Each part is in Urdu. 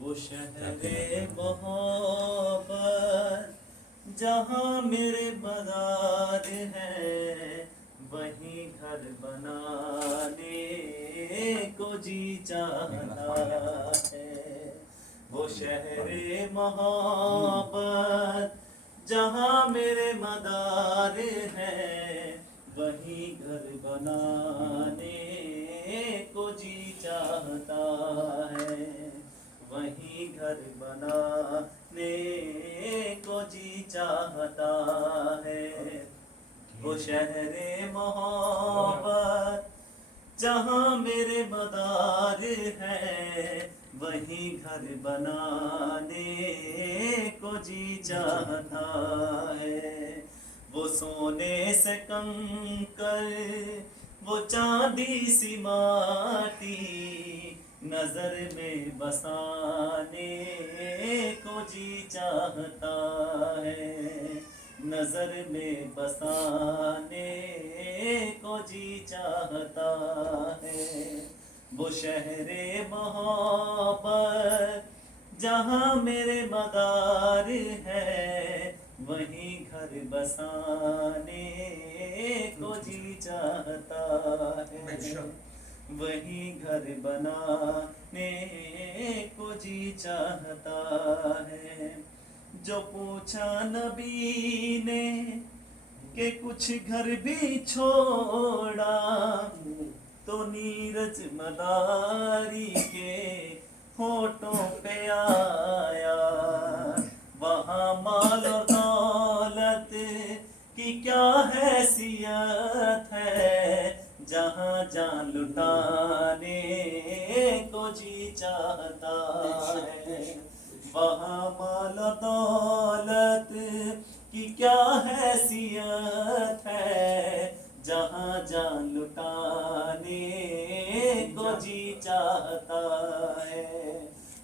وہ شہر محبت جہاں میرے مدار ہے، وہیں گھر بنانے کو جی چاہتا ہے۔ وہ شہر محبت جہاں میرے مدار ہے، وہیں گھر بنانے کو جی چاہتا ہے، وہیں گھر بنانے کو جی چاہتا ہے۔ وہ شہر محبت جہاں میرے مدار ہے، وہیں گھر بنانے کو جی چاہتا ہے۔ وہ سونے سے کنکر، وہ چاندی سی ماٹی، نظر میں بسانے کو جی چاہتا ہے، نظر میں بسانے کو جی چاہتا ہے۔ وہ شہر محبت جہاں میرے مدار ہے، وہیں گھر بسانے کو جی چاہتا ہے، وہیں گھر بنانے کو جی چاہتا ہے۔ جو پوچھا نبی نے کہ کچھ گھر بھی چھوڑا، تو نیرج مداری کے ہونٹوں پہ آیا۔ وہاں مال و دولت کی کیا حیثیت ہے، جہاں جان لٹانے کو جی چاہتا ہے۔ وہاں مال و دولت کی کیا حیثیت ہے، جہاں جان لٹانے کو جی چاہتا ہے۔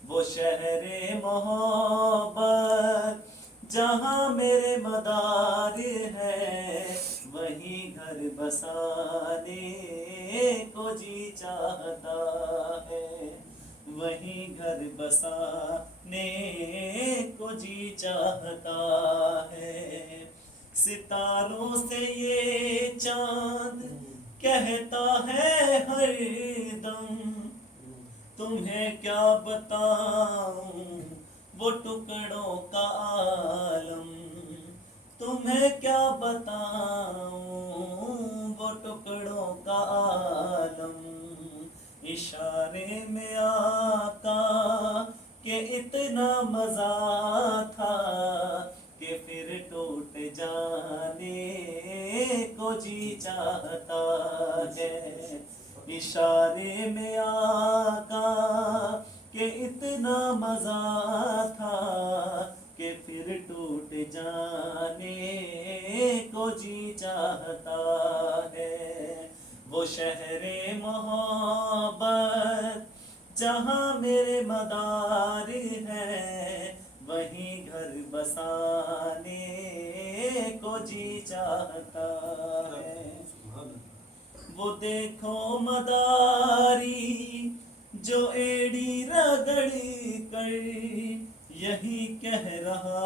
وہ شہر محبت جہاں میرے مدار ہے، وہیں گھر بسانے کو جی چاہتا ہے، وہیں گھر بسانے کو جی چاہتا ہے۔ ستاروں سے یہ چاند کہتا ہے ہر دم، تمہیں کیا بتاؤں وہ ٹکڑوں کا عالم، تمہیں کیا بتاؤں وہ ٹکڑوں کا عالم۔ اشارے میں آقا کہ اتنا مزہ تھا کہ پھر ٹوٹ جانے کو جی چاہتا ہے۔ اشارے میں آقا کہ اتنا مزہ تھا کہ پھر ٹوٹ جانے کو جی چاہتا ہے۔ وہ شہر محبت جہاں میرے مدار ہے، وہیں گھر بسانے کو جی چاہتا ہے۔ وہ دیکھو مداری جو ایڑی رگڑ کر یہی کہہ رہا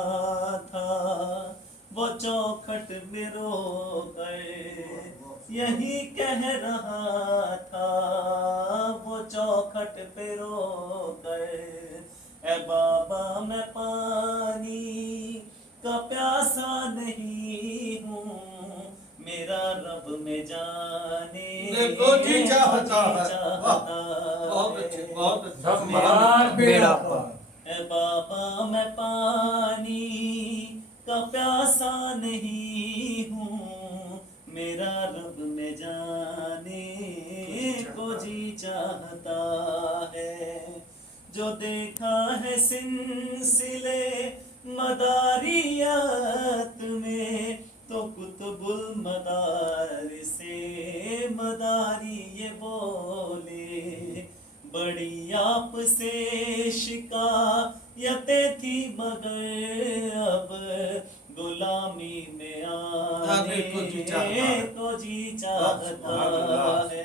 تھا، وہ چوکھٹ میں رو کر یہی کہہ رہا تھا، وہ چوکھٹ پہ رو کر۔ اے بابا میں پانی کا پیاسا نہیں ہوں، میرا رب میں جانے کو جی چاہتا ہے۔ اے بابا میں پانی کا پیاسا نہیں ہوں، میرا رب میں جانے کو جی چاہتا ہے۔ جو دیکھا ہے سلسلے مداریت میں، تو قطب المدار سے مداری یہ بولے، بڑی آپ سے شکایتیں تھی مگر اب غلامی میں آنے کو جی چاہتا ہے۔